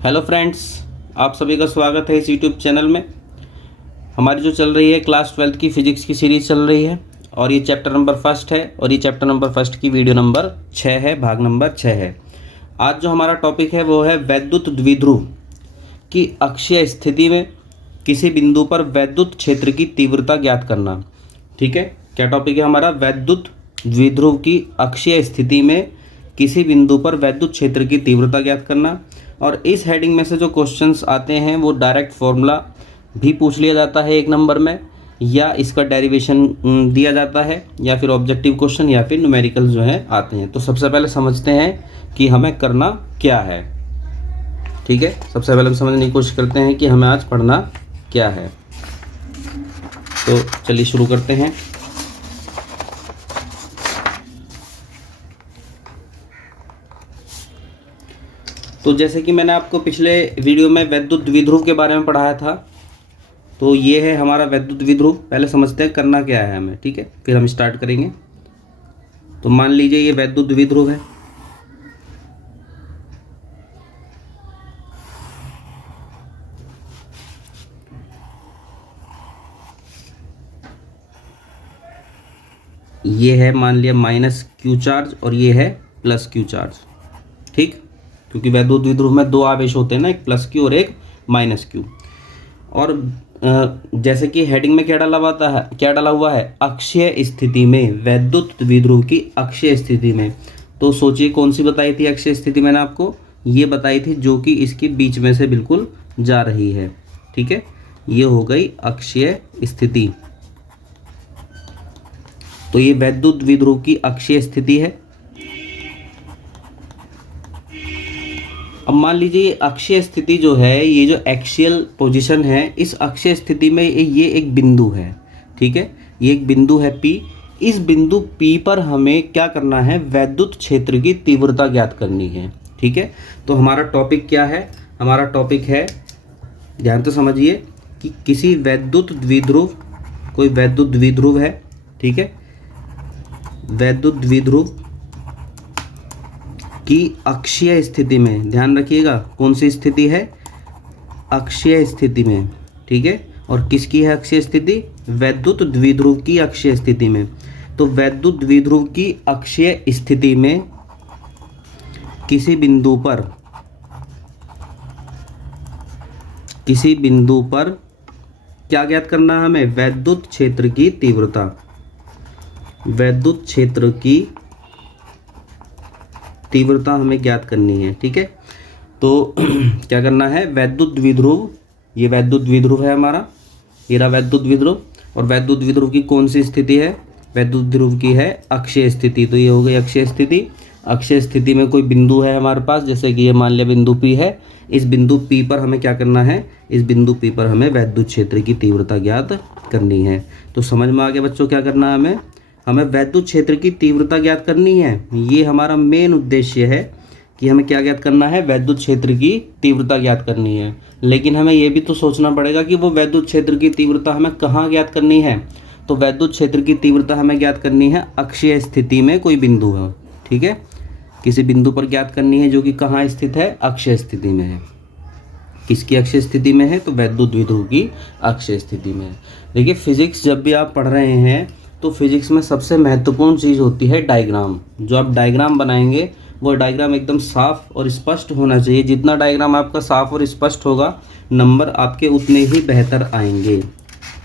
Hello friends, आप सभी का स्वागत है इस यूट्यूब चैनल में। हमारी जो चल रही है क्लास 12th की फ़िज़िक्स की सीरीज़ चल रही है और ये चैप्टर नंबर फर्स्ट है और ये चैप्टर नंबर फर्स्ट की वीडियो नंबर 6 है, भाग नंबर 6 है। आज जो हमारा टॉपिक है वो है वैद्युत द्विध्रुव की अक्षीय स्थिति में किसी बिंदु पर वैद्युत क्षेत्र की तीव्रता ज्ञात करना। ठीक है, क्या टॉपिक है हमारा? वैद्युत द्विध्रुव की अक्षीय स्थिति में किसी बिंदु पर वैद्युत क्षेत्र की तीव्रता ज्ञात करना। और इस हेडिंग में से जो क्वेश्चंस आते हैं वो डायरेक्ट फॉर्मूला भी पूछ लिया जाता है 1 नंबर में, या इसका डेरिवेशन दिया जाता है, या फिर ऑब्जेक्टिव क्वेश्चन, या फिर न्यूमेरिकल जो है आते हैं। तो सबसे पहले समझते हैं कि हमें करना क्या है। ठीक है, सबसे पहले हम समझने की कोशिश करते हैं कि हमें आज पढ़ना क्या है। तो चलिए शुरू करते हैं। तो जैसे कि मैंने आपको पिछले वीडियो में वैद्युत द्विध्रुव के बारे में पढ़ाया था, तो ये है हमारा वैद्युत द्विध्रुव। पहले समझते हैं करना क्या है हमें, ठीक है, फिर हम स्टार्ट करेंगे। तो मान लीजिए ये वैद्युत द्विध्रुव है। ये है मान लिया माइनस क्यू चार्ज और ये है प्लस क्यू चार्ज। ठीक, क्योंकि वैद्युत द्विध्रुव में 2 आवेश होते हैं ना, एक प्लस क्यू और एक माइनस क्यू। और जैसे कि हेडिंग में क्या डाला हुआ है? अक्षीय स्थिति में, वैद्युत द्विध्रुव की अक्षीय स्थिति में। तो सोचिए कौन सी बताई थी अक्षीय स्थिति? मैंने आपको ये बताई थी जो कि इसके बीच में से बिल्कुल जा रही है। ठीक है, ये हो गई अक्षीय स्थिति। तो ये वैद्युत द्विध्रुव की अक्षीय स्थिति है। अब मान लीजिए अक्षीय स्थिति जो है, ये जो एक्सियल पोजीशन है, इस अक्षीय स्थिति में ये एक बिंदु है। ठीक है, ये एक बिंदु है P। इस बिंदु P पर हमें क्या करना है? वैद्युत क्षेत्र की तीव्रता ज्ञात करनी है। ठीक है, तो हमारा टॉपिक क्या है? हमारा टॉपिक है, ध्यान तो समझिए, कि किसी वैद्युत द्विध्रुव, कोई वैद्युत द्विध्रुव है, ठीक है, वैद्युत द्विध्रुव की अक्षीय स्थिति में, ध्यान रखिएगा कौन सी स्थिति है? अक्षीय स्थिति में। ठीक है, और किसकी है अक्षीय स्थिति? वैद्युत द्विध्रुव की अक्षीय स्थिति में। तो वैद्युत द्विध्रुव की अक्षीय स्थिति में किसी बिंदु पर क्या ज्ञात करना है हमें? वैद्युत क्षेत्र की तीव्रता। वैद्युत क्षेत्र की तीव्रता हमें ज्ञात करनी है। ठीक है, तो क्या करना है? वैद्युत द्विध्रुव, ये वैद्युत द्विध्रुव है हमारा, ये रहा वैद्युत द्विध्रुव। और वैद्युत द्विध्रुव की कौन सी स्थिति है? वैद्युत द्विध्रुव की है अक्षीय स्थिति। तो ये हो गई अक्षीय स्थिति। अक्षीय स्थिति में कोई बिंदु है हमारे पास, जैसे कि ये मान लिया बिंदु P है। इस बिंदु P पर हमें क्या करना है? इस बिंदु P पर हमें वैद्युत क्षेत्र की तीव्रता ज्ञात करनी है। तो समझ में आ गया बच्चों क्या करना है हमें वैद्युत क्षेत्र की तीव्रता ज्ञात करनी है। ये हमारा मेन उद्देश्य है कि हमें क्या ज्ञात करना है? वैद्युत क्षेत्र की तीव्रता ज्ञात करनी है। लेकिन हमें ये भी तो सोचना पड़ेगा कि वो वैद्युत क्षेत्र की तीव्रता हमें कहाँ ज्ञात करनी है। तो वैद्युत क्षेत्र की तीव्रता हमें ज्ञात करनी है अक्षीय स्थिति में, कोई बिंदु है। ठीक है, किसी बिंदु पर ज्ञात करनी है जो कि कहाँ स्थित है? अक्षीय स्थिति में है। किसकी अक्षीय स्थिति में है? तो वैद्युत द्विध्रुव की अक्षीय स्थिति में है। देखिए, फिजिक्स जब भी आप पढ़ रहे हैं तो फिजिक्स में सबसे महत्वपूर्ण चीज़ होती है डायग्राम। जो आप डायग्राम बनाएंगे वो डायग्राम एकदम साफ और स्पष्ट होना चाहिए। जितना डायग्राम आपका साफ और स्पष्ट होगा, नंबर आपके उतने ही बेहतर आएंगे।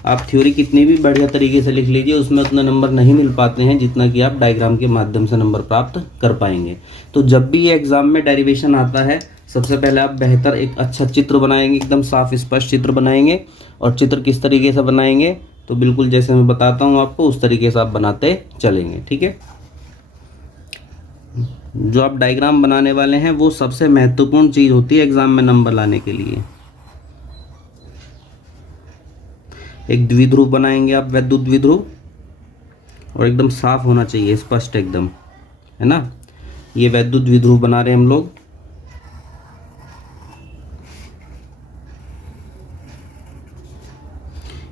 आप थ्योरी कितनी भी बढ़िया तरीके से लिख लीजिए, उसमें उतने नंबर नहीं मिल पाते हैं जितना कि आप डायग्राम के माध्यम से नंबर प्राप्त कर पाएंगे। तो जब भी ये एग्ज़ाम में डेरिवेशन आता है, सबसे पहले आप बेहतर एक अच्छा चित्र बनाएंगे, एकदम साफ स्पष्ट चित्र बनाएंगे। और चित्र किस तरीके से बनाएंगे? तो बिल्कुल जैसे मैं बताता हूँ आपको, उस तरीके से आप बनाते चलेंगे। ठीक है, जो आप डायग्राम बनाने वाले हैं वो सबसे महत्वपूर्ण चीज़ होती है एग्ज़ाम में नंबर लाने के लिए। एक द्विध्रुव बनाएंगे आप, वैद्युत द्विध्रुव, और एकदम साफ होना चाहिए, स्पष्ट एकदम, है ना। ये वैद्युत द्विध्रुव बना रहे हैं हम लोग।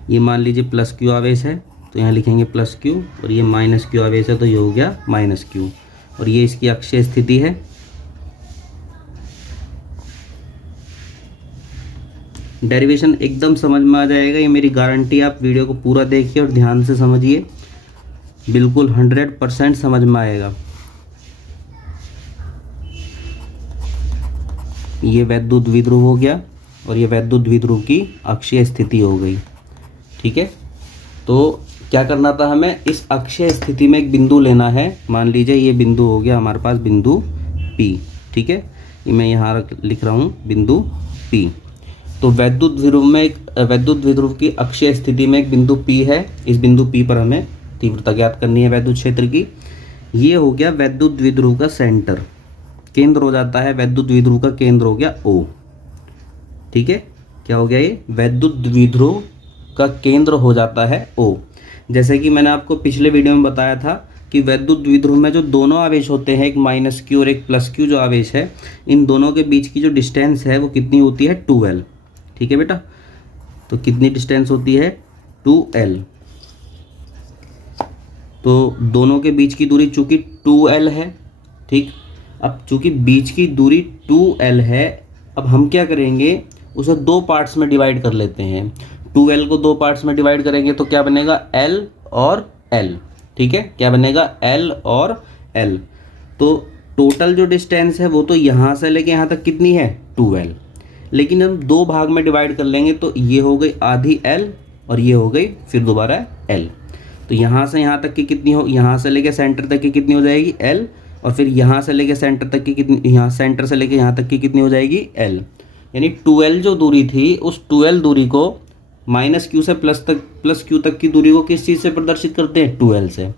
ये मान लीजिए प्लस क्यू आवेश है, तो यहाँ लिखेंगे प्लस क्यू, और ये माइनस क्यू आवेश है तो ये हो गया माइनस क्यू। और ये इसकी अक्षीय स्थिति है। डेरिवेशन एकदम समझ में आ जाएगा, ये मेरी गारंटी। आप वीडियो को पूरा देखिए और ध्यान से समझिए, बिल्कुल 100% समझ में आएगा। ये वैद्युत द्विध्रुव हो गया और ये वैद्युत द्विध्रुव की अक्षीय स्थिति हो गई। ठीक है, तो क्या करना था हमें, इस अक्षीय स्थिति में एक बिंदु लेना है। मान लीजिए ये बिंदु हो गया हमारे पास बिंदु P। ठीक है, ये मैं यहाँ लिख रहा हूँ बिंदु P। तो वैद्युत द्विध्रुव में वैद्युत द्विध्रुव की अक्षीय स्थिति में एक बिंदु P है। इस बिंदु P पर हमें तीव्रता ज्ञात करनी है वैद्युत क्षेत्र की। ये हो गया वैद्युत द्विध्रुव का सेंटर, केंद्र हो जाता है। वैद्युत द्विध्रुव का केंद्र हो गया O। ठीक है, क्या हो गया, ये वैद्युत द्विध्रुव का केंद्र हो जाता है O। जैसे कि मैंने आपको पिछले वीडियो में बताया था कि वैद्युत द्विध्रुव में जो दोनों आवेश होते हैं, एक -q और एक +q जो आवेश है, इन दोनों के बीच की जो डिस्टेंस है वो कितनी होती है, 2l। ठीक है बेटा, तो कितनी डिस्टेंस होती है, 2l। तो दोनों के बीच की दूरी चूंकि 2l है। ठीक, अब चूंकि बीच की दूरी 2l है, अब हम क्या करेंगे, उसे दो पार्ट्स में डिवाइड कर लेते हैं। 2l को दो पार्ट्स में डिवाइड करेंगे तो क्या बनेगा, l और l। ठीक है, क्या बनेगा, l और l। तो टोटल जो डिस्टेंस है वो तो यहाँ से लेके यहाँ तक कितनी है, 2l। लेकिन हम दो भाग में डिवाइड कर लेंगे तो ये हो गई आधी l और ये हो गई फिर दोबारा l। तो यहाँ से यहाँ तक की कितनी हो, यहाँ से लेके सेंटर तक की कितनी हो जाएगी, l। और फिर यहाँ से लेके सेंटर तक की कितनी, यहाँ सेंटर से लेके यहाँ तक की कितनी हो जाएगी, l। यानी 2l जो दूरी थी, उस 2l दूरी को -q से +q तक की दूरी को किस चीज़ से प्रदर्शित करते हैं, 2l से।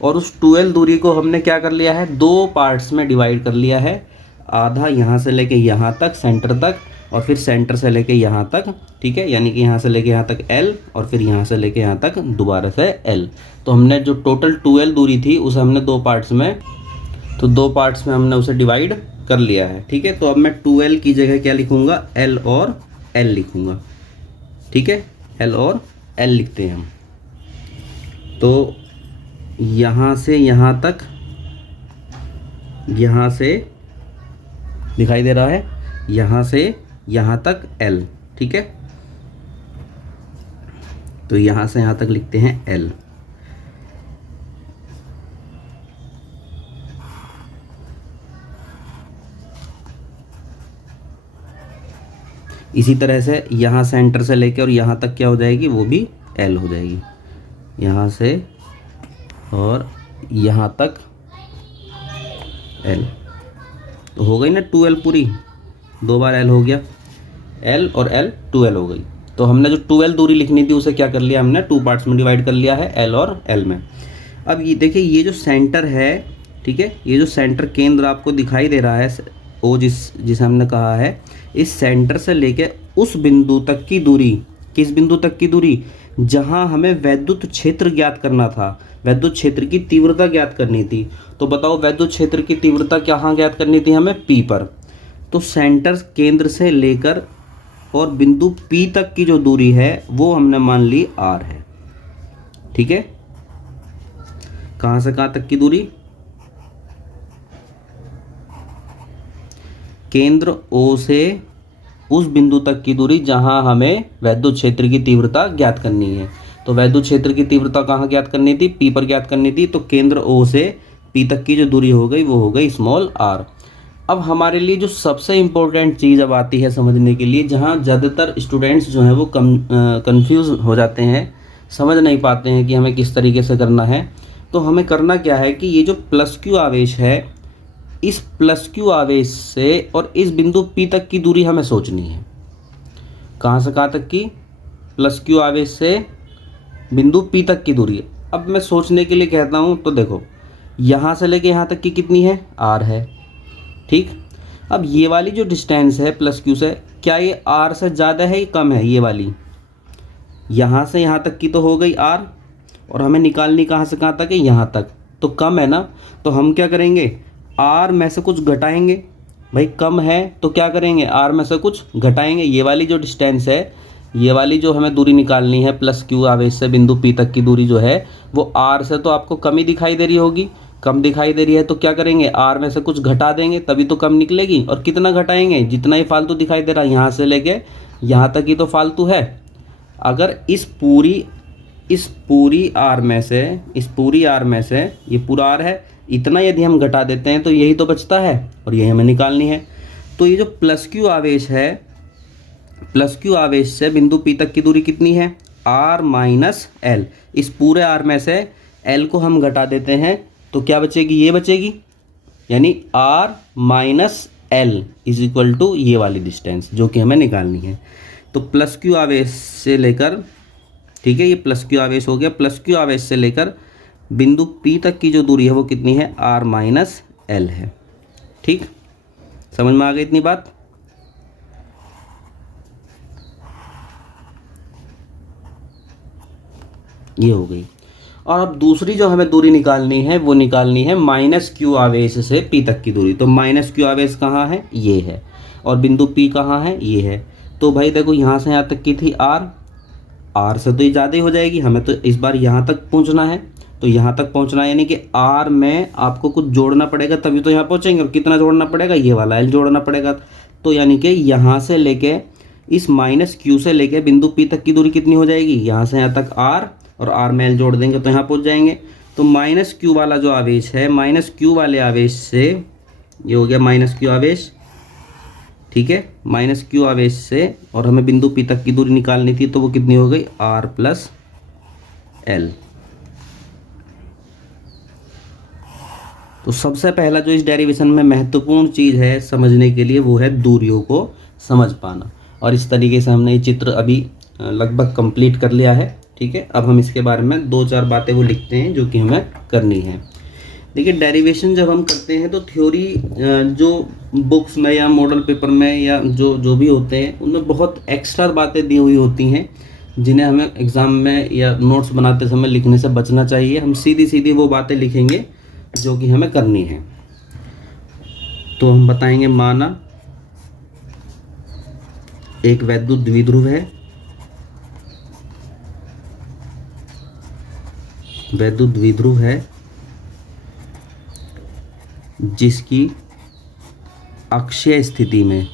और उस 2l दूरी को हमने क्या कर लिया है, दो पार्ट्स में डिवाइड कर लिया है। आधा यहाँ से लेके यहाँ तक सेंटर तक, और फिर सेंटर से लेके यहाँ तक। ठीक है, यानी कि यहाँ से लेके यहाँ तक l और फिर यहाँ से लेके यहाँ तक दोबारा से l। तो हमने जो टोटल 2l दूरी थी उसे हमने दो पार्ट्स में हमने उसे डिवाइड कर लिया है। ठीक है, तो अब मैं 2l की जगह क्या लिखूंगा, l और l लिखूंगा। ठीक है, l और l लिखते हैं हम। तो यहाँ से यहाँ तक, यहाँ से दिखाई दे रहा है, यहाँ से यहाँ तक l। ठीक है, तो यहाँ से यहाँ तक लिखते हैं l। इसी तरह से यहाँ सेंटर से लेके और यहाँ तक क्या हो जाएगी, वो भी l हो जाएगी। यहाँ से और यहाँ तक l, तो हो गई ना 2l पूरी, दो बार l हो गया, l और l 2l हो गई। तो हमने जो 2l दूरी लिखनी थी उसे क्या कर लिया, हमने टू पार्ट्स में डिवाइड कर लिया है, l और l में। अब ये देखिए, ये जो सेंटर है, ठीक है, ये जो सेंटर केंद्र आपको दिखाई दे रहा है ओ, जिसे हमने कहा है, इस सेंटर से लेके उस बिंदु तक की दूरी, किस बिंदु तक की दूरी, जहां हमें वैद्युत क्षेत्र ज्ञात करना था, वैद्युत क्षेत्र की तीव्रता ज्ञात करनी थी। तो बताओ वैद्युत क्षेत्र की तीव्रता कहाँ ज्ञात करनी थी हमें, P पर। तो सेंटर केंद्र से लेकर और बिंदु P तक की जो दूरी है वो हमने मान ली R है। ठीक है, कहाँ से कहाँ तक की दूरी, केंद्र O से उस बिंदु तक की दूरी जहां हमें वैद्युत क्षेत्र की तीव्रता ज्ञात करनी है। तो वैद्युत क्षेत्र की तीव्रता कहाँ ज्ञात करनी थी, P पर ज्ञात करनी थी। तो केंद्र O से P तक की जो दूरी हो गई वो हो गई स्मॉल r। अब हमारे लिए जो सबसे इम्पोर्टेंट चीज़ अब आती है समझने के लिए, जहाँ ज़्यादातर स्टूडेंट्स जो हैं वो कंफ्यूज हो जाते हैं, समझ नहीं पाते हैं कि हमें किस तरीके से करना है। तो हमें करना क्या है कि ये जो +q आवेश है, इस +q आवेश से और इस बिंदु P तक की दूरी हमें सोचनी है। कहाँ से कहाँ तक की, +q आवेश से बिंदु P तक की दूरी। अब मैं सोचने के लिए कहता हूँ, तो देखो यहाँ से लेके यहाँ तक की कितनी है, r है। ठीक, अब ये वाली जो डिस्टेंस है +q से, क्या ये r से ज़्यादा है या कम है, ये वाली यहाँ से यहाँ तक की तो हो गई r, और हमें निकालनी कहाँ से कहाँ तक है, यहाँ तक, तो कम है ना। तो हम क्या करेंगे, r में से कुछ घटाएंगे। भाई कम है तो क्या करेंगे, r में से कुछ घटाएंगे। ये वाली जो डिस्टेंस है, ये वाली जो हमें दूरी निकालनी है +q आवेश से बिंदु P तक की दूरी जो है वो r से तो आपको कम ही दिखाई दे रही होगी, कम दिखाई दे रही है। तो क्या करेंगे, r में से कुछ घटा देंगे तभी तो कम निकलेगी। और कितना घटाएंगे, जितना ही फालतू दिखाई दे रहा है यहाँ से लेके यहाँ तक ही तो फालतू है। अगर इस पूरी आर में से ये पूरा आर है, इतना यदि हम घटा देते हैं तो यही तो बचता है और यही हमें निकालनी है। तो ये जो प्लस क्यू आवेश है, प्लस क्यू आवेश से बिंदु P तक की दूरी कितनी है, r माइनस एल। इस पूरे r में से l को हम घटा देते हैं तो क्या बचेगी, ये बचेगी, यानी r minus L is equal to ये वाली डिस्टेंस जो कि हमें निकालनी है। तो प्लस क्यू आवेश से लेकर, ठीक है, ये प्लस क्यू आवेश हो गया, प्लस क्यू आवेश से लेकर बिंदु P तक की जो दूरी है वो कितनी है, r माइनस एल है। ठीक, समझ में आ गई इतनी बात। ये हो गई। और अब दूसरी जो हमें दूरी निकालनी है वो निकालनी है माइनस क्यू आवेश से P तक की दूरी। तो माइनस क्यू आवेश कहाँ है, ये है, और बिंदु P कहाँ है, ये है। तो भाई देखो यहाँ से यहाँ तक की थी R से तो ये ज़्यादा ही हो जाएगी, हमें तो इस बार यहाँ तक पहुँचना है। तो यहाँ तक पहुँचना है यानी कि R में आपको कुछ जोड़ना पड़ेगा तभी तो यहाँ पहुँचेंगे। और कितना जोड़ना पड़ेगा, ये वाला L जोड़ना पड़ेगा। तो यानी कि यहाँ से लेके इस माइनस क्यू से लेके बिंदु P तक की दूरी कितनी हो जाएगी, यहाँ से यहाँ तक R, और R में L जोड़ देंगे तो यहाँ पहुँच जाएंगे। तो माइनस क्यू वाला जो आवेश है, माइनस क्यू वाले आवेश से, ये हो गया माइनस क्यू आवेश, ठीक है, माइनस क्यू आवेश से, और हमें बिंदु P तक की दूरी निकालनी थी तो वो कितनी हो गई, R प्लस एल। तो सबसे पहला जो इस डेरिवेशन में महत्वपूर्ण चीज़ है समझने के लिए वो है दूरियों को समझ पाना। और इस तरीके से हमने ये चित्र अभी लगभग कंप्लीट कर लिया है। ठीक है, अब हम इसके बारे में 2-4 बातें वो लिखते हैं जो कि हमें करनी है। देखिए, डेरिवेशन जब हम करते हैं तो थ्योरी जो बुक्स में या मॉडल पेपर में या जो भी होते हैं उनमें बहुत एक्स्ट्रा बातें दी हुई होती हैं जिन्हें हमें एग्ज़ाम में या नोट्स बनाते समय लिखने से बचना चाहिए। हम सीधी सीधी वो बातें लिखेंगे जो कि हमें करनी है। तो हम बताएंगे, माना एक वैद्युत द्विध्रुव है, वैद्युत द्विध्रुव है जिसकी अक्षीय स्थिति में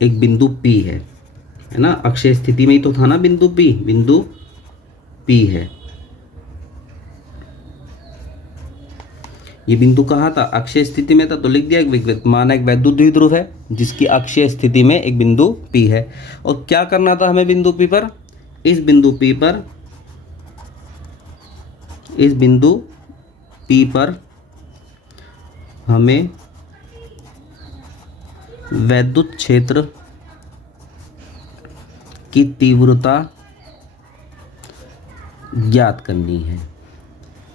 एक बिंदु P है ना। अक्षीय स्थिति में ही तो था ना बिंदु P है। ये बिंदु कहाँ था, अक्षीय स्थिति में था, तो लिख दिया एक माना एक वैद्युत द्विध्रुव है जिसकी अक्षीय स्थिति में एक बिंदु P है। और क्या करना था हमें बिंदु P पर, इस बिंदु P पर हमें वैद्युत क्षेत्र की तीव्रता ज्ञात करनी है।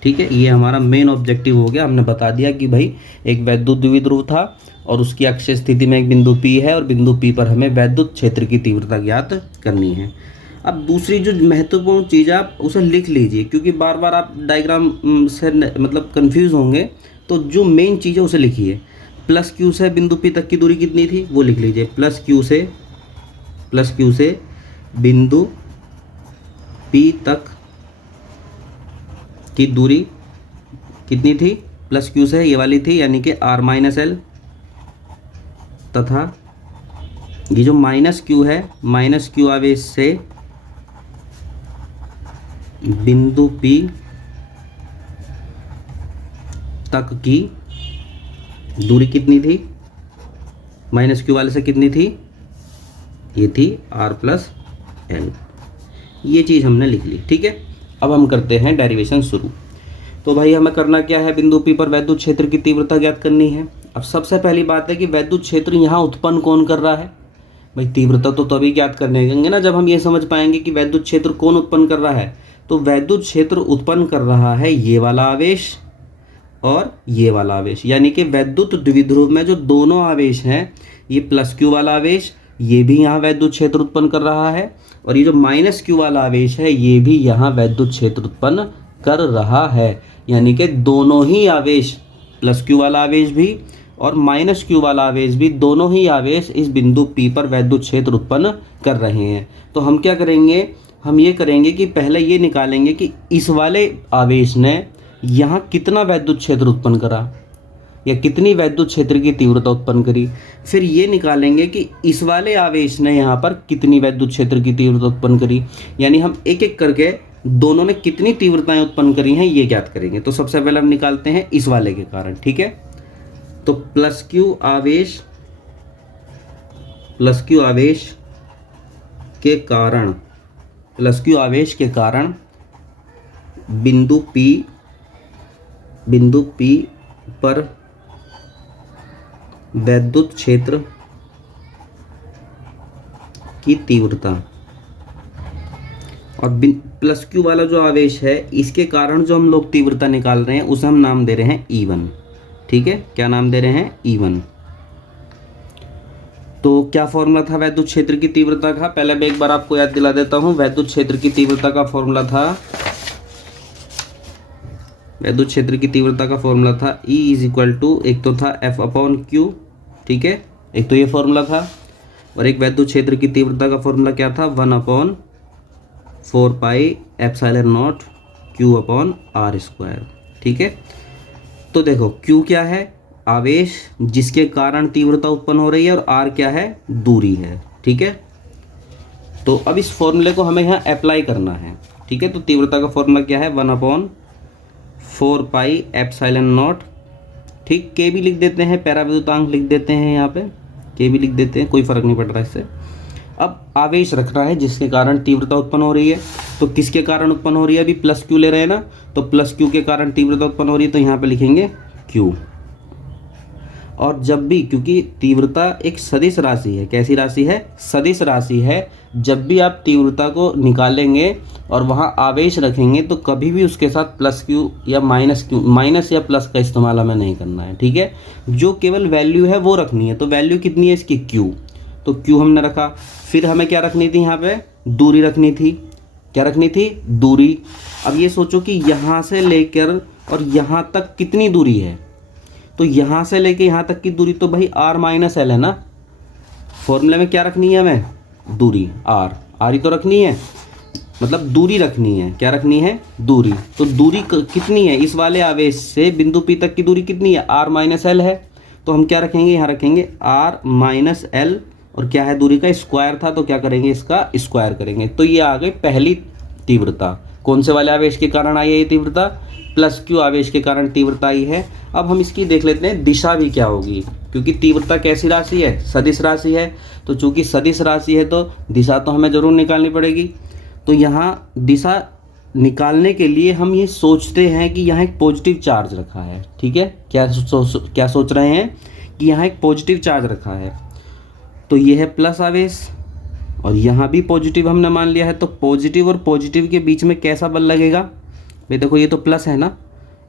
ठीक है, ये हमारा मेन ऑब्जेक्टिव हो गया। हमने बता दिया कि भाई एक वैद्युत द्विध्रुव था और उसकी अक्षीय स्थिति में एक बिंदु P है और बिंदु P पर हमें वैद्युत क्षेत्र की तीव्रता ज्ञात करनी है। अब दूसरी जो महत्वपूर्ण चीज़ आप उसे लिख लीजिए, क्योंकि बार बार आप डायग्राम से मतलब कंफ्यूज होंगे। तो जो मेन चीज़ है उसे लिखिए। प्लस क्यू से बिंदु P तक की दूरी कितनी थी वो लिख लीजिए। प्लस क्यू से बिंदु P तक की दूरी कितनी थी, प्लस क्यू से ये वाली थी, यानी कि R माइनस एल, तथा ये जो माइनस क्यू है, माइनस क्यू आवेश से बिंदु P तक की दूरी कितनी थी, माइनस क्यू वाले से कितनी थी, ये थी R प्लस एल। ये चीज़ हमने लिख ली। ठीक है, अब हम करते हैं डेरिवेशन शुरू। तो भाई हमें करना क्या है, बिंदु P पर वैद्युत क्षेत्र की तीव्रता ज्ञात करनी है। अब सबसे पहली बात है कि वैद्युत क्षेत्र यहाँ उत्पन्न कौन कर रहा है। भाई तीव्रता तो तभी ज्ञात करने देंगे ना जब हम ये समझ पाएंगे कि वैद्युत क्षेत्र कौन उत्पन्न कर रहा है। तो वैद्युत क्षेत्र उत्पन्न कर रहा है ये वाला आवेश और ये वाला आवेश, यानी कि वैद्युत द्विध्रुव में जो दोनों आवेश हैं, ये प्लस क्यू वाला आवेश ये भी यहाँ वैद्युत क्षेत्र उत्पन्न कर रहा है, और ये जो माइनस क्यू वाला आवेश है ये भी यहाँ वैद्युत क्षेत्र उत्पन्न कर रहा है। यानी कि दोनों ही आवेश, प्लस क्यू वाला आवेश भी और माइनस क्यू वाला आवेश भी, दोनों ही आवेश इस बिंदु P पर वैद्युत क्षेत्र उत्पन्न कर रहे हैं। तो हम क्या करेंगे, हम ये करेंगे कि पहले ये निकालेंगे कि इस वाले आवेश ने यहाँ कितना वैद्युत क्षेत्र उत्पन्न करा या कितनी वैद्युत क्षेत्र की तीव्रता उत्पन्न करी। फिर ये निकालेंगे कि इस वाले आवेश ने यहाँ पर कितनी वैद्युत क्षेत्र की तीव्रता उत्पन्न करी, यानी हम एक एक करके दोनों ने कितनी तीव्रताएं उत्पन्न करी हैं ये ज्ञात करेंगे। तो सबसे पहले हम निकालते हैं इस वाले के कारण, ठीक है। तो प्लस क्यू आवेश के कारण बिंदु P पर वैद्युत क्षेत्र की तीव्रता, और प्लस क्यू वाला जो आवेश है इसके कारण जो हम लोग तीव्रता निकाल रहे हैं उसे हम नाम दे रहे हैं E1, ठीक है। क्या नाम दे रहे हैं? E1। तो क्या फॉर्मूला था वैद्युत क्षेत्र की तीव्रता का? पहले मैं एक बार आपको याद दिला देता हूं। वैद्युत क्षेत्र की तीव्रता का फॉर्मूला था E = एक तो था F/Q, ठीक है, एक तो ये फॉर्मूला था, और एक वैद्युत क्षेत्र की तीव्रता का फॉर्मूला क्या था? 1/4πε0 Q/r², ठीक है। तो देखो Q क्या है? आवेश जिसके कारण तीव्रता उत्पन्न हो रही है, और R क्या है? दूरी है, ठीक है। तो अब इस फॉर्मूले को हमें यहाँ अप्लाई करना है, ठीक है। तो तीव्रता का फॉर्मूला क्या है? 1/4πε0, ठीक। K भी लिख देते हैं, पैराविद्युतांक लिख देते हैं, यहाँ पे K भी लिख देते हैं, कोई फर्क नहीं पड़ रहा इससे। अब आवेश रखना है जिसके कारण तीव्रता उत्पन्न हो रही है, तो किसके कारण उत्पन्न हो रही है? अभी प्लस क्यू ले रहे हैं ना, तो प्लस क्यू के कारण तीव्रता उत्पन्न हो रही है, तो यहाँ पे लिखेंगे Q। और जब भी, क्योंकि तीव्रता एक सदिश राशि है, कैसी राशि है? सदिश राशि है। जब भी आप तीव्रता को निकालेंगे और वहाँ आवेश रखेंगे तो कभी भी उसके साथ प्लस क्यू या माइनस या प्लस का इस्तेमाल हमें नहीं करना है, ठीक है। जो केवल वैल्यू है वो रखनी है। तो वैल्यू कितनी है इसकी? Q। तो Q हमने रखा। फिर हमें क्या रखनी थी? यहाँ पे दूरी रखनी थी। क्या रखनी थी? दूरी। अब ये सोचो कि यहाँ से लेकर और यहाँ तक कितनी दूरी है, तो यहाँ से लेकर यहाँ तक की दूरी तो भाई R-L है ना। फॉर्मूले में क्या रखनी है हमें? दूरी, R ही तो रखनी है, मतलब दूरी रखनी है। क्या रखनी है? दूरी। तो दूरी कितनी है? इस वाले आवेश से बिंदु P तक की दूरी कितनी है? R-L है। तो हम क्या रखेंगे? यहाँ रखेंगे R-L, और क्या है? दूरी का स्क्वायर था, तो क्या करेंगे? इसका स्क्वायर करेंगे। तो ये आ गई पहली तीव्रता। कौन से वाले आवेश के कारण आई है ये तीव्रता? प्लस क्यू आवेश के कारण तीव्रता आई है। अब हम इसकी देख लेते हैं दिशा भी क्या होगी, क्योंकि तीव्रता कैसी राशि है? सदिश राशि है। तो चूंकि सदिश राशि है तो दिशा तो हमें जरूर निकालनी पड़ेगी। तो यहाँ दिशा निकालने के लिए हम ये सोचते हैं कि यहाँ एक पॉजिटिव चार्ज रखा है, ठीक है। क्या सोच रहे हैं? कि यहाँ एक पॉजिटिव चार्ज रखा है। तो ये है प्लस आवेश, और यहाँ भी पॉजिटिव हमने मान लिया है। तो पॉजिटिव और पॉजिटिव के बीच में कैसा बल लगेगा? भाई देखो, ये तो प्लस है ना,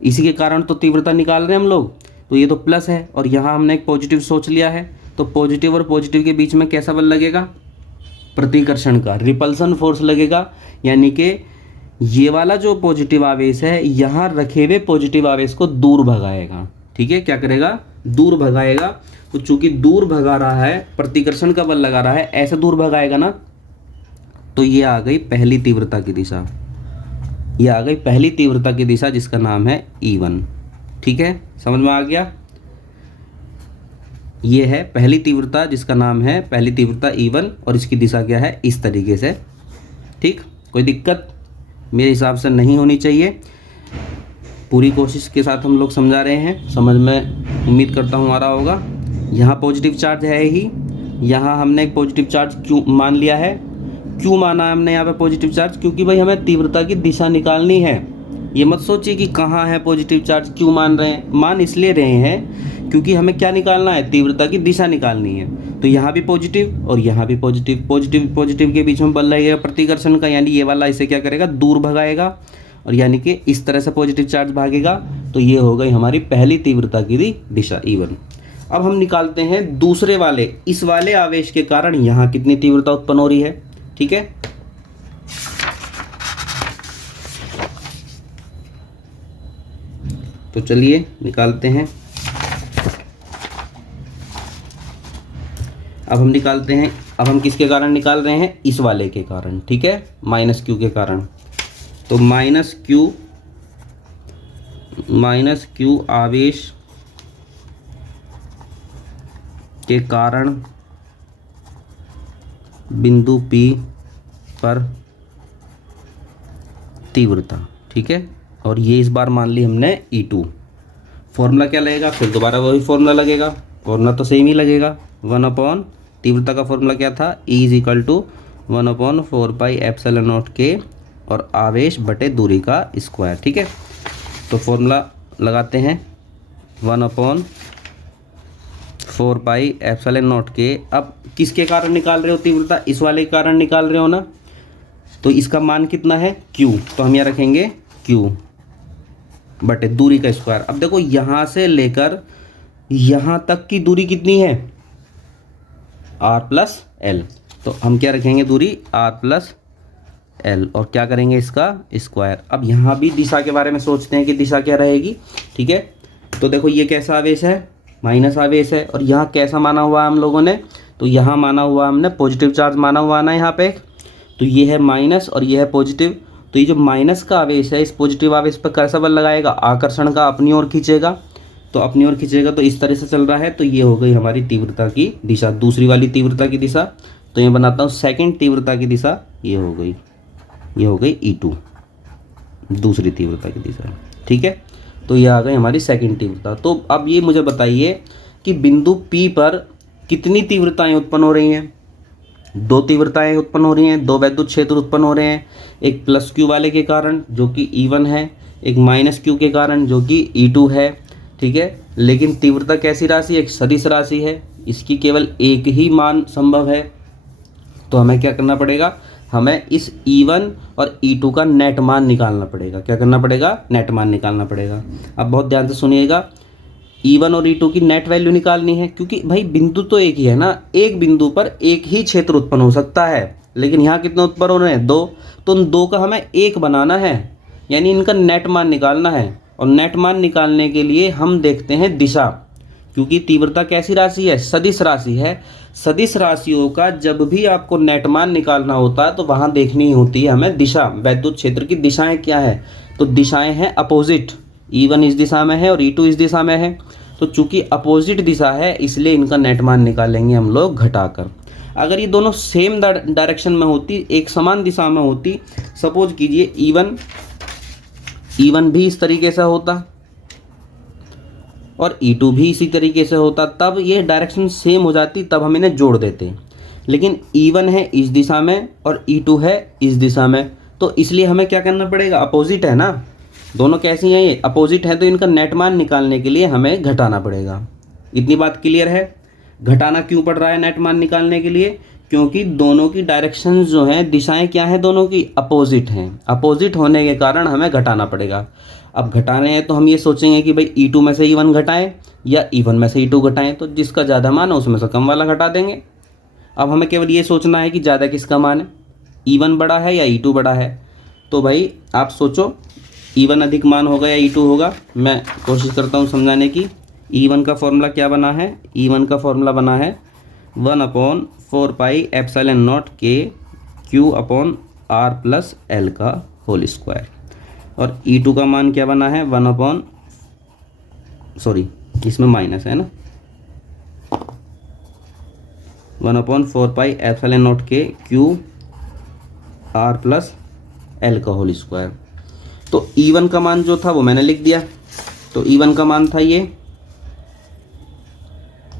इसी के कारण तो तीव्रता निकाल रहे हैं हम लोग। तो ये तो प्लस है, और यहाँ हमने एक पॉजिटिव सोच लिया है। तो पॉजिटिव और पॉजिटिव के बीच में कैसा बल लगेगा? प्रतिकर्षण का, रिपल्सन फोर्स लगेगा। यानी कि ये वाला जो पॉजिटिव आवेश है यहाँ रखे हुए पॉजिटिव आवेश को दूर भगाएगा, ठीक है। क्या करेगा? दूर भगाएगा। तो चूंकि दूर भगा रहा है, प्रतिकर्षण का बल लगा रहा है, ऐसे दूर भगाएगा ना। तो ये आ गई पहली तीव्रता की दिशा। ये आ गई पहली तीव्रता की दिशा, जिसका नाम है E1, ठीक है। समझ में आ गया? ये है पहली तीव्रता, जिसका नाम है पहली तीव्रता E1, और इसकी दिशा क्या है? इस तरीके से, ठीक। कोई दिक्कत मेरे हिसाब से नहीं होनी चाहिए। पूरी कोशिश के साथ हम लोग समझा रहे हैं, समझ में उम्मीद करता हूँ आ रहा होगा। यहाँ पॉजिटिव चार्ज है ही, यहाँ हमने एक पॉजिटिव चार्ज क्यों मान लिया है? क्यों माना है हमने यहाँ पे पॉजिटिव चार्ज? क्योंकि भाई हमें तीव्रता की दिशा निकालनी है। ये मत सोचिए कि कहाँ है पॉजिटिव चार्ज, क्यों मान रहे हैं। मान इसलिए रहे हैं क्योंकि हमें क्या निकालना है? तीव्रता की दिशा निकालनी है। तो यहाँ भी पॉजिटिव और यहाँ भी पॉजिटिव, पॉजिटिव के बीच में बल लगेगा प्रतिकर्षण का, यानी ये वाला इसे क्या करेगा? दूर भगाएगा, और यानी कि इस तरह से पॉजिटिव चार्ज भागेगा। तो ये हो गई हमारी पहली तीव्रता की दिशा E1। अब हम निकालते हैं दूसरे वाले, इस वाले आवेश के कारण यहाँ कितनी तीव्रता उत्पन्न हो रही है, ठीक है। तो चलिए निकालते हैं। अब हम निकालते हैं, अब हम किसके कारण निकाल रहे हैं? इस वाले के कारण, ठीक है, माइनस क्यू के कारण। तो माइनस क्यू माइनस क्यू आवेश के कारण बिंदु P पर तीव्रता, ठीक है। और ये इस बार मान ली हमने E2। फॉर्मूला क्या लगेगा, फिर दोबारा वही फॉर्मूला लगेगा, फॉर्मूला तो सेम ही लगेगा। 1 तीव्रता का फॉर्मूला क्या था, E is equal to 1/4πε0K और आवेश बटे दूरी का स्क्वायर, ठीक है। तो फॉर्मूला लगाते हैं 1/4πε0K। अब किसके कारण निकाल रहे हो तीव्रता, इस वाले के कारण निकाल रहे हो ना, तो इसका मान कितना है Q, तो हम यहाँ रखेंगे Q बटे दूरी का स्क्वायर। अब देखो यहाँ से लेकर यहाँ तक की दूरी कितनी है, R+L, तो हम क्या रखेंगे दूरी R+L और क्या करेंगे इसका स्क्वायर। अब यहाँ भी दिशा के बारे में सोचते हैं कि दिशा क्या रहेगी, ठीक है। तो देखो ये कैसा आवेश है, माइनस आवेश है, और यहाँ कैसा माना हुआ है हम लोगों ने, तो यहाँ माना हुआ हमने पॉजिटिव चार्ज माना हुआ ना यहाँ पे, तो ये है माइनस और ये है पॉजिटिव। तो ये जो माइनस का आवेश है, इस पॉजिटिव आवेश पर कैसा बल लगाएगा, आकर्षण का, अपनी ओर खींचेगा, तो अपनी ओर खींचेगा, तो इस तरह से चल रहा है। तो ये हो गई हमारी तीव्रता की दिशा, दूसरी वाली तीव्रता की दिशा। तो ये बनाता हूँ सेकंड तीव्रता की दिशा, ये हो गई E2, दूसरी तीव्रता की दिशा, ठीक है। तो ये आ गई हमारी सेकंड तीव्रता। तो अब ये मुझे बताइए कि बिंदु P पर कितनी तीव्रताएं उत्पन्न हो रही हैं, दो तीव्रताएं उत्पन्न हो रही हैं, दो वैद्युत क्षेत्र उत्पन्न हो रहे हैं, एक प्लस Q वाले के कारण जो कि E1 है, एक माइनस Q के कारण जो कि E2 है, ठीक है। लेकिन तीव्रता कैसी राशि है, एक सदिश राशि है, इसकी केवल एक ही मान संभव है। तो हमें क्या करना पड़ेगा, हमें इस E1 और E2 का नेट मान निकालना पड़ेगा। क्या करना पड़ेगा, नेट मान निकालना पड़ेगा। अब बहुत ध्यान से सुनिएगा, E1 और E2 की नेट वैल्यू निकालनी है, क्योंकि भाई बिंदु तो एक ही है ना, एक बिंदु पर एक ही क्षेत्र उत्पन्न हो सकता है, लेकिन यहाँ कितने उत्पन्न हो रहे हैं, दो, तो उन दो का हमें एक बनाना है, यानी इनका नेट मान निकालना है। और नेट मान निकालने के लिए हम देखते हैं दिशा, क्योंकि तीव्रता कैसी राशि है, सदिश राशि है। सदिश राशियों का जब भी आपको नेट मान निकालना होता है तो वहाँ देखनी होती है हमें दिशा, वैद्युत क्षेत्र की दिशाएं क्या है, तो दिशाएं हैं अपोजिट, E1 इस दिशा में है और E2 इस दिशा में है। तो चूंकि अपोजिट दिशा है इसलिए इनका नेट मान निकालेंगे हम लोग घटाकर। अगर ये दोनों सेम डायरेक्शन में होती, एक समान दिशा में होती, सपोज कीजिए E1 भी इस तरीके से होता और E2 भी इसी तरीके से होता, तब ये डायरेक्शन सेम हो जाती, तब हम इन्हें जोड़ देते। लेकिन E1 है इस दिशा में और E2 है इस दिशा में, तो इसलिए हमें क्या करना पड़ेगा, अपोजिट है ना, दोनों कैसी हैं, ये अपोजिट है, तो इनका नेट मान निकालने के लिए हमें घटाना पड़ेगा। इतनी बात क्लियर है। घटाना क्यों पड़ रहा है नेट मान निकालने के लिए, क्योंकि दोनों की डायरेक्शन जो हैं, दिशाएं क्या हैं, दोनों की अपोजिट हैं। अपोजिट होने के कारण हमें घटाना पड़ेगा। अब घटा रहे हैं तो हम ये सोचेंगे कि भाई E2 में से E1 घटाएं या E1 में से E2 घटाएं, तो जिसका ज़्यादा मान है उसमें से कम वाला घटा देंगे। अब हमें केवल ये सोचना है कि ज़्यादा किसका मान है, E1 बड़ा है या E2 बड़ा है। तो भाई आप सोचो, E1 अधिक मान होगा या E2 होगा। मैं कोशिश करता हूँ समझाने की। E1 का फॉर्मूला क्या बना है, E1 का फॉर्मूला बना है 1/4πε0K Q/R+L का होल स्क्वायर। और E2 का मान क्या बना है, इसमें माइनस है ना, 1/4πε0K Q/R+L का होल स्क्वायर। तो E1 का मान जो था वो मैंने लिख दिया, तो E1 का मान था ये,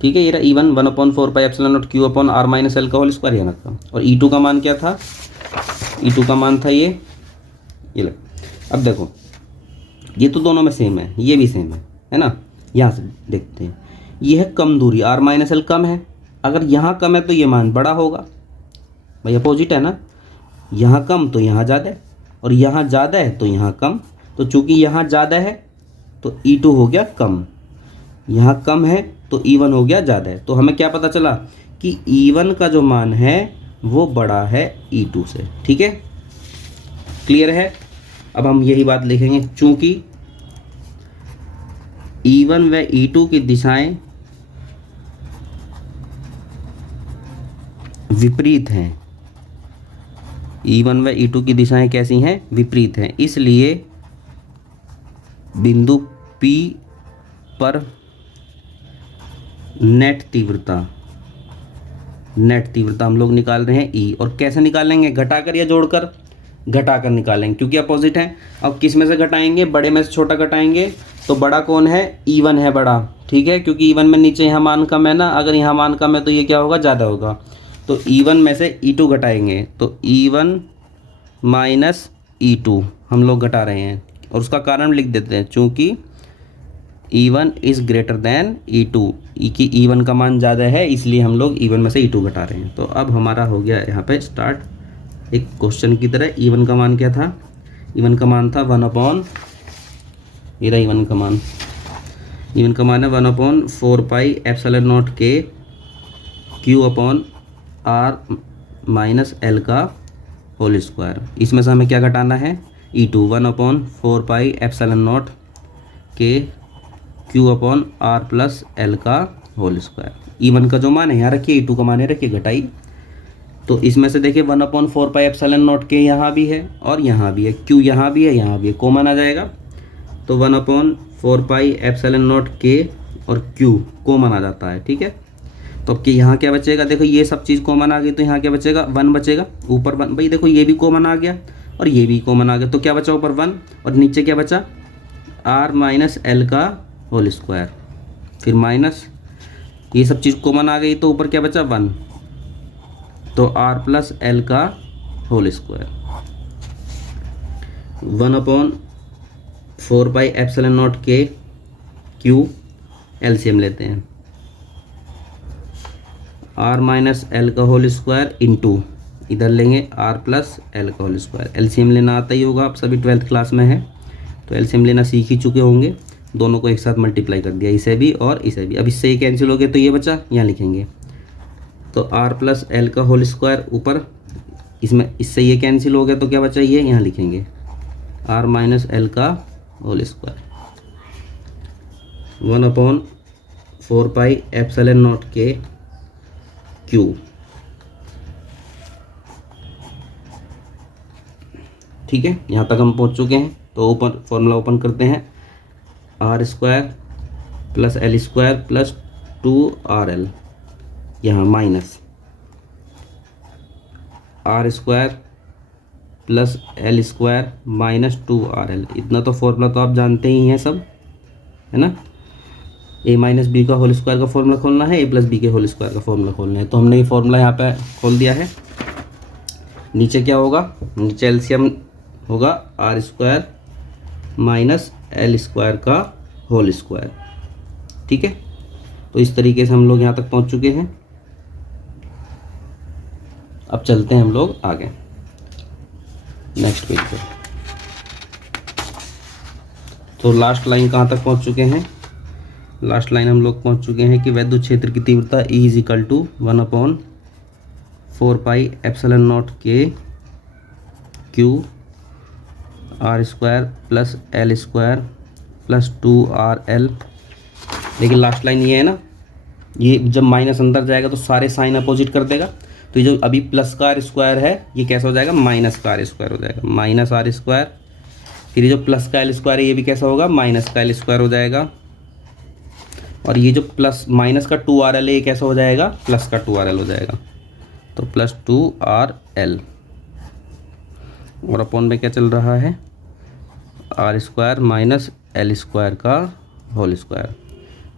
ठीक है, ये रहा E1 1/4πε0Q/R-L का होल स्क्वायर, ये रखा। और E2 का मान क्या था, E2 का मान था ये लग। अब देखो ये तो दोनों में सेम है, ये भी सेम है ना। यहाँ से देखते हैं, ये है कम दूरी, R-L कम है, अगर यहाँ कम है तो ये मान बड़ा होगा, भाई अपोजिट है ना, यहाँ कम तो यहाँ ज़्यादा है, और यहाँ ज़्यादा है तो यहाँ कम। तो चूंकि यहाँ ज़्यादा है तो E2 हो गया कम, यहाँ कम है तो E1 हो गया ज़्यादा है। तो हमें क्या पता चला कि E1 का जो मान है वो बड़ा है E2 से, ठीक है, क्लियर है। अब हम यही बात लिखेंगे, चूंकि E1 व E2 की दिशाएं विपरीत हैं, E1 व E2 की दिशाएं कैसी हैं, विपरीत हैं, इसलिए बिंदु P पर नेट तीव्रता हम लोग निकाल रहे हैं E। और कैसे निकालेंगे, घटाकर या जोड़कर? घटाकर निकालेंगे क्योंकि अपोजिट है। अब किस में से घटाएंगे, बड़े में से छोटा घटाएंगे। तो बड़ा कौन है, E1 है बड़ा, ठीक है, क्योंकि E1 में नीचे यहाँ मान कम है ना, अगर यहाँ मान कम है तो ये क्या होगा, ज़्यादा होगा। तो E1 में से E2 घटाएंगे, तो E1 माइनस E2 हम लोग घटा रहे हैं। और उसका कारण लिख देते हैं, चूँकि E1 is greater than E2, की E1 का मान ज़्यादा है, इसलिए हम लोग E1 में से E2 घटा रहे हैं। तो अब हमारा हो गया यहाँ पे स्टार्ट एक क्वेश्चन की तरह। E1 का मान क्या था, E1 का मान था 1/, ये रहा E1 का मान। E1 का मान है 1/4πε0 के Q/R माइनस L का होल स्क्वायर। इसमें से हमें क्या घटाना है, E2 1/4πε0 के Q/R प्लस L का होल स्क्वायर। E1 का जो मान है यहाँ रखिए, E2 का मान है रखिए, घटाई। तो इसमें से देखिए 1/4πε0 के यहाँ भी है और यहाँ भी है, Q यहाँ भी है, यहाँ भी है, कॉमन आ जाएगा। तो 1/4πε0 के और Q कॉमन आ जाता है, ठीक है। तो अब कि यहाँ क्या बचेगा, देखो ये सब चीज़ कॉमन आ गई, तो यहाँ क्या बचेगा, 1 बचेगा, ऊपर 1। भाई देखो ये भी कॉमन आ गया और ये भी कॉमन आ गया, तो क्या बचा ऊपर 1 और नीचे क्या बचा, R माइनस L का होल स्क्वायर, फिर माइनस ये सब चीज़ कॉमन आ गई, तो ऊपर क्या बचा 1, तो R प्लस L का होल स्क्वायर। 1/4πε0 के Q एलसीएम लेते हैं, R माइनस L का होल स्क्वायर इंटू इधर लेंगे R प्लस L का होल स्क्वायर। एलसीएम लेना आता ही होगा, आप सभी 12th क्लास में है तो एलसीएम लेना सीख ही चुके होंगे। दोनों को एक साथ मल्टीप्लाई कर दिया, इसे भी और इसे भी। अब इससे ये कैंसिल हो गया, तो ये बचा, यहाँ लिखेंगे, तो R प्लस L का होल स्क्वायर ऊपर, इसमें इससे ये कैंसिल हो गया, तो क्या बचा, ये यहाँ लिखेंगे R माइनस L का होल स्क्वायर। 1/4πε0 के Q, ठीक है, यहाँ तक हम पहुँच चुके हैं। तो ऊपर फॉर्मूला ओपन करते हैं, R square plus L square plus 2RL, यहाँ minus R square plus L square minus 2RL। इतना तो फॉर्मूला तो आप जानते ही हैं सब, है ना। A माइनस बी का होल स्क्वायर का फॉर्मूला खोलना है, A प्लस बी के होल स्क्वायर का फॉर्मूला खोलना है। तो हमने ये फॉर्मूला यहाँ पे खोल दिया है। नीचे क्या होगा, नीचे एलसीएम होगा R square minus L square का होल स्क्वायर, ठीक है। तो इस तरीके से हम लोग यहाँ तक पहुँच चुके हैं। अब चलते हैं हम लोग आगे नेक्स्ट पेज पे। तो लास्ट लाइन कहाँ तक पहुँच चुके हैं, लास्ट लाइन हम लोग पहुँच चुके हैं कि वैद्युत क्षेत्र की तीव्रता E इज इक्वल टू 1/4πε0 के Q R square plus L square plus 2RL। लेकिन लास्ट लाइन ये है ना, ये जब माइनस अंदर जाएगा तो सारे साइन अपोजिट कर देगा। तो ये जो अभी प्लस का R स्क्वायर है, ये कैसा हो जाएगा, माइनस का R स्क्वायर हो जाएगा, माइनस R स्क्वायर। फिर ये जो प्लस का L स्क्वायर है, ये भी कैसा होगा, माइनस का L स्क्वायर हो जाएगा। और ये जो प्लस माइनस का 2RL है, ये कैसा हो जाएगा, प्लस का 2RL हो जाएगा। तो प्लस 2RL और अपॉन में क्या चल रहा है, R square minus L square का होल स्क्वायर।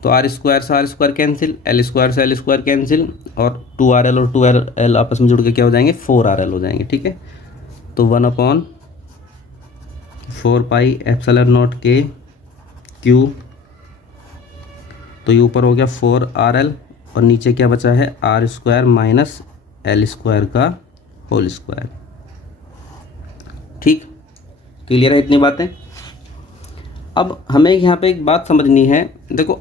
तो R स्क्वायर से R square cancel, L square से L स्क्वायर कैंसिल, और 2RL और 2RL आपस में जुड़ के क्या हो जाएंगे, 4RL हो जाएंगे, ठीक है। तो 1/4πε0 के Q, तो ये ऊपर हो गया 4RL और नीचे क्या बचा है, R square minus L square का होल स्क्वायर, ठीक। क्लियर है इतनी बातें। अब हमें यहाँ पे एक बात समझनी है, देखो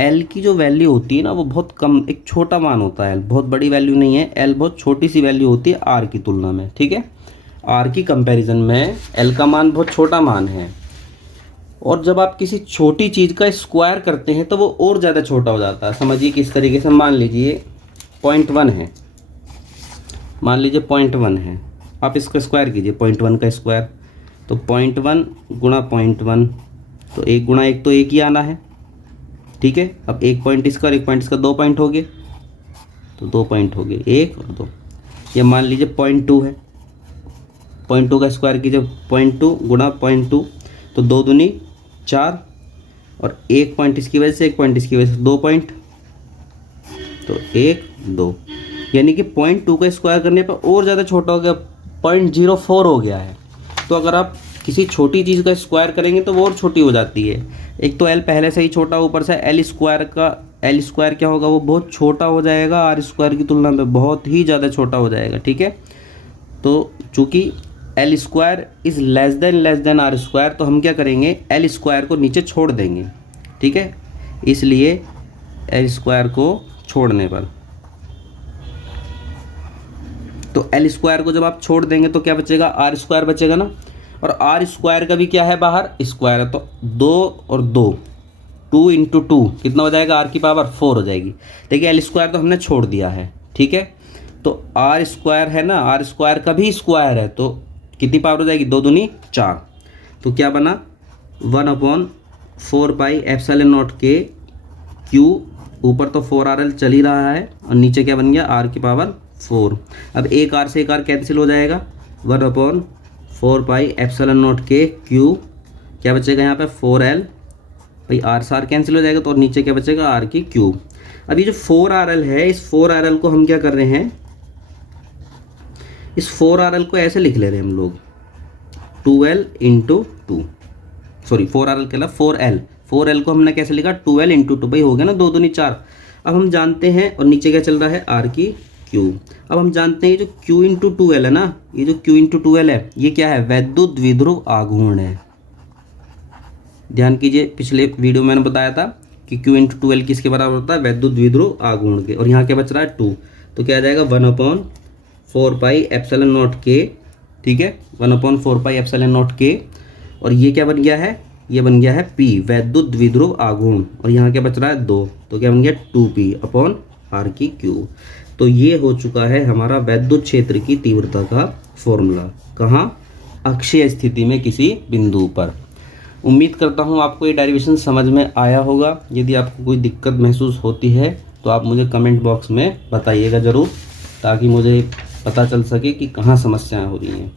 L की जो वैल्यू होती है ना, वो बहुत कम, एक छोटा मान होता है। L बहुत बड़ी वैल्यू नहीं है, L बहुत छोटी सी वैल्यू होती है R की तुलना में, ठीक है। R की कंपैरिजन में L का मान बहुत छोटा मान है। और जब आप किसी छोटी चीज़ का स्क्वायर करते हैं तो वो और ज़्यादा छोटा हो जाता है। समझिए किस तरीके से, मान लीजिए 0.1 है, मान लीजिए 0.1 है, आप इसका स्क्वायर कीजिए 0.1 का स्क्वायर, तो 0.1 गुणा 0.1 तो 1 गुणा 1 तो 1 ही आना है, ठीक है। अब 1 पॉइंट इसका और 1 पॉइंट इसका, 2 पॉइंट हो गए, तो 2 पॉइंट हो गए, 1 और 2। ये मान लीजिए 0.2 है, 0.2 का स्क्वायर कीजिए, 0.2 गुणा 0.2, तो 2 दूनी 4, और 1 पॉइंट इसकी वजह से, 1 पॉइंट इसकी वजह से, 2 पॉइंट, तो 1 2, यानी कि 0.2 का स्क्वायर करने पर और ज़्यादा छोटा हो गया, 0.04 हो गया है। तो अगर आप किसी छोटी चीज़ का स्क्वायर करेंगे तो वो और छोटी हो जाती है। एक तो एल पहले से ही छोटा, ऊपर से एल स्क्वायर क्या होगा, वो बहुत छोटा हो जाएगा, आर स्क्वायर की तुलना में बहुत ही ज़्यादा छोटा हो जाएगा, ठीक है। तो चूँकि L square is less than R square, तो हम क्या करेंगे, एल स्क्वायर को नीचे छोड़ देंगे, ठीक है। इसलिए एल स्क्वायर को छोड़ने पर, तो एल स्क्वायर को जब आप छोड़ देंगे तो क्या बचेगा, आर स्क्वायर बचेगा ना। और आर स्क्वायर का भी क्या है, बाहर स्क्वायर है, तो 2 और 2, 2 इंटू 2 कितना हो जाएगा, आर की पावर 4 हो जाएगी। देखिए एल स्क्वायर तो हमने छोड़ दिया है, ठीक है। तो आर स्क्वायर है ना, आर स्क्वायर का भी स्क्वायर है, तो कितनी पावर हो जाएगी, 2 दूनी 4। तो क्या बना, 1/4 पाई एप्सिलॉन नॉट के क्यू, ऊपर तो 4RL चल ही रहा है, और नीचे क्या बन गया, आर की पावर 4। अब एक आर से एक आर कैंसिल हो जाएगा, 1/4 पाई एप्सिलॉन नॉट के क्यू, क्या बचेगा यहाँ पे, 4L भाई, आर से आर कैंसिल हो जाएगा, तो और नीचे क्या बचेगा, आर की क्यूब। अब ये जो 4RL है, इस 4RL को हम क्या कर रहे हैं, इस 4RL को ऐसे लिख ले रहे हैं हम लोग, 2L इंटू 2, सॉरी 4RL के अलावा 4L को हमने कैसे लिखा, 2L इंटू 2, भाई हो गया ना, 2 दूनी 4। अब हम जानते हैं, और नीचे क्या चल रहा है, आर की क्यूब। अब हम जानते हैं ये जो Q इंटू 2L है ना, ये जो Q इंटू 2L है, ये क्या है, वैद्युत द्विध्रुव आघूर्ण है। ध्यान कीजिए, पिछले वीडियो में मैंने बताया था कि Q इंटू 2L किसके बराबर होता है, वैद्युत द्विध्रुव आघूर्ण के। और यहाँ क्या बच रहा है, 2, तो क्या आ जाएगा, 1/4 पाई एप्सिलॉन नॉट के, ठीक है, 1/4 पाई एप्सिलॉन नॉट के। और ये क्या बन गया है, ये बन गया है P, वैद्युत द्विध्रुव आघूर्ण। और यहाँ क्या बच रहा है, 2, तो क्या बन गया, 2P अपॉन आर की क्यूब। तो ये हो चुका है हमारा वैद्युत क्षेत्र की तीव्रता का फॉर्मूला। कहाँ, अक्षीय स्थिति में किसी बिंदु पर। उम्मीद करता हूँ आपको ये डेरिवेशन समझ में आया होगा। यदि आपको कोई दिक्कत महसूस होती है तो आप मुझे कमेंट बॉक्स में बताइएगा ज़रूर, ताकि मुझे पता चल सके कि कहाँ समस्याएं हो रही हैं।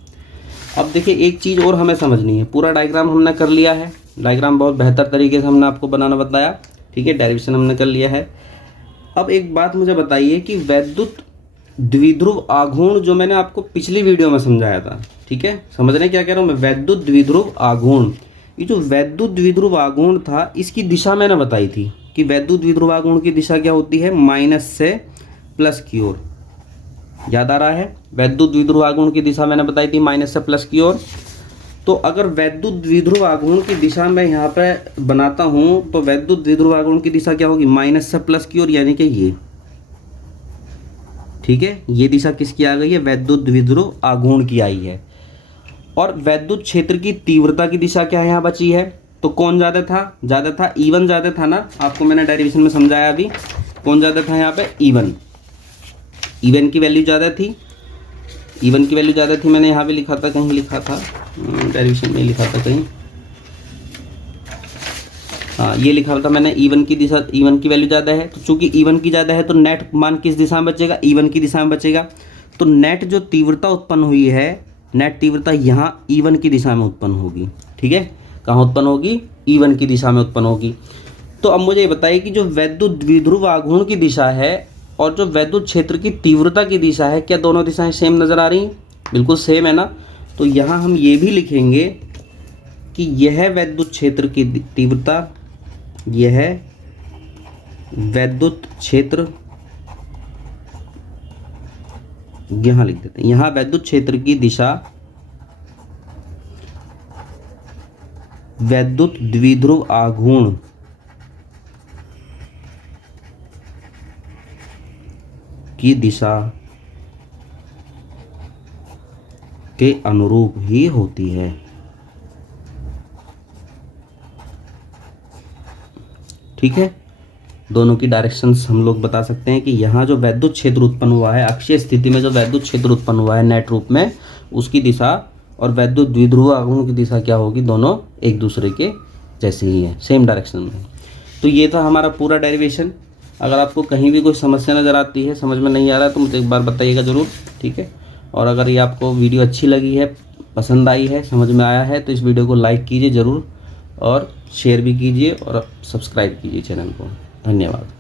अब देखिए, एक चीज़ और हमें समझनी है। पूरा डायग्राम हमने कर लिया है, डायग्राम बहुत बेहतर तरीके से हमने आपको बनाना बताया, ठीक है, डेरिवेशन हमने कर लिया है। अब एक बात मुझे बताइए कि वैद्युत द्विध्रुव आघूर्ण जो मैंने आपको पिछली वीडियो में समझाया था, ठीक है, समझ रहे हैं क्या कह रहा हूँ मैं, वैद्युत द्विध्रुव आघूर्ण। ये जो वैद्युत द्विध्रुव आघूर्ण था, इसकी दिशा मैंने बताई थी कि वैद्युत द्विध्रुव आघूर्ण की दिशा क्या होती है, माइनस से प्लस की ओर। याद आ रहा है, वैद्युत द्विध्रुव आघूर्ण की दिशा मैंने बताई थी माइनस से प्लस की ओर। तो अगर वैद्युत द्विध्रुव आघूर्ण की दिशा मैं यहाँ पे बनाता हूँ, तो वैद्युत द्विध्रुव आघूर्ण की दिशा क्या होगी, माइनस से प्लस की ओर, यानी कि ये, ठीक है, ये दिशा किसकी आ गई है, वैद्युत द्विध्रुव आघूर्ण की आई है। और वैद्युत क्षेत्र की तीव्रता की दिशा क्या है, यहाँ बची है, तो कौन ज़्यादा था, E1 ज़्यादा था ना, आपको मैंने डेरिवेशन में समझाया अभी, कौन ज़्यादा था यहाँ पे, E1 की वैल्यू ज़्यादा थी, E1 की वैल्यू ज़्यादा थी। मैंने यहाँ भी लिखा था, कहीं लिखा था, डेरिवेशन में लिखा था कहीं, हाँ ये लिखा था मैंने, E1 की दिशा, E1 की वैल्यू ज़्यादा है। तो चूंकि E1 की ज़्यादा है तो नेट मान किस दिशा में बचेगा, E1 की दिशा में बचेगा। तो नेट जो तीव्रता उत्पन्न हुई है, नेट तीव्रता यहाँ E1 की दिशा में उत्पन्न होगी, ठीक है, कहाँ उत्पन्न होगी, E1 की दिशा में उत्पन्न होगी। तो अब मुझे ये बताइए कि जो वैद्युत द्विध्रुव आघूर्ण की दिशा है और जो वैद्युत क्षेत्र की तीव्रता की दिशा है, क्या दोनों दिशाएं सेम नज़र आ रही हैं, बिल्कुल सेम है ना। तो यहाँ हम ये भी लिखेंगे कि यह वैद्युत क्षेत्र की तीव्रता, यह वैद्युत क्षेत्र, यहाँ लिख देते हैं, यहाँ वैद्युत क्षेत्र की दिशा वैद्युत द्विध्रुव आघूर्ण की दिशा के अनुरूप ही होती है। ठीक है, दोनों की डायरेक्शंस हम लोग बता सकते हैं कि यहाँ जो वैद्युत क्षेत्र उत्पन्न हुआ है, अक्षीय स्थिति में जो वैद्युत क्षेत्र उत्पन्न हुआ है नेट रूप में, उसकी दिशा और वैद्युत द्विध्रुव आघूर्ण की दिशा क्या होगी, दोनों एक दूसरे के जैसे ही है, सेम डायरेक्शन में। तो ये था हमारा पूरा डेरिवेशन। अगर आपको कहीं भी कोई समस्या नज़र आती है, समझ में नहीं आ रहा, तो मुझे एक बार बताइएगा ज़रूर, ठीक है। और अगर ये आपको वीडियो अच्छी लगी है, पसंद आई है, समझ में आया है, तो इस वीडियो को लाइक कीजिए ज़रूर, और शेयर भी कीजिए और सब्सक्राइब कीजिए चैनल को। धन्यवाद।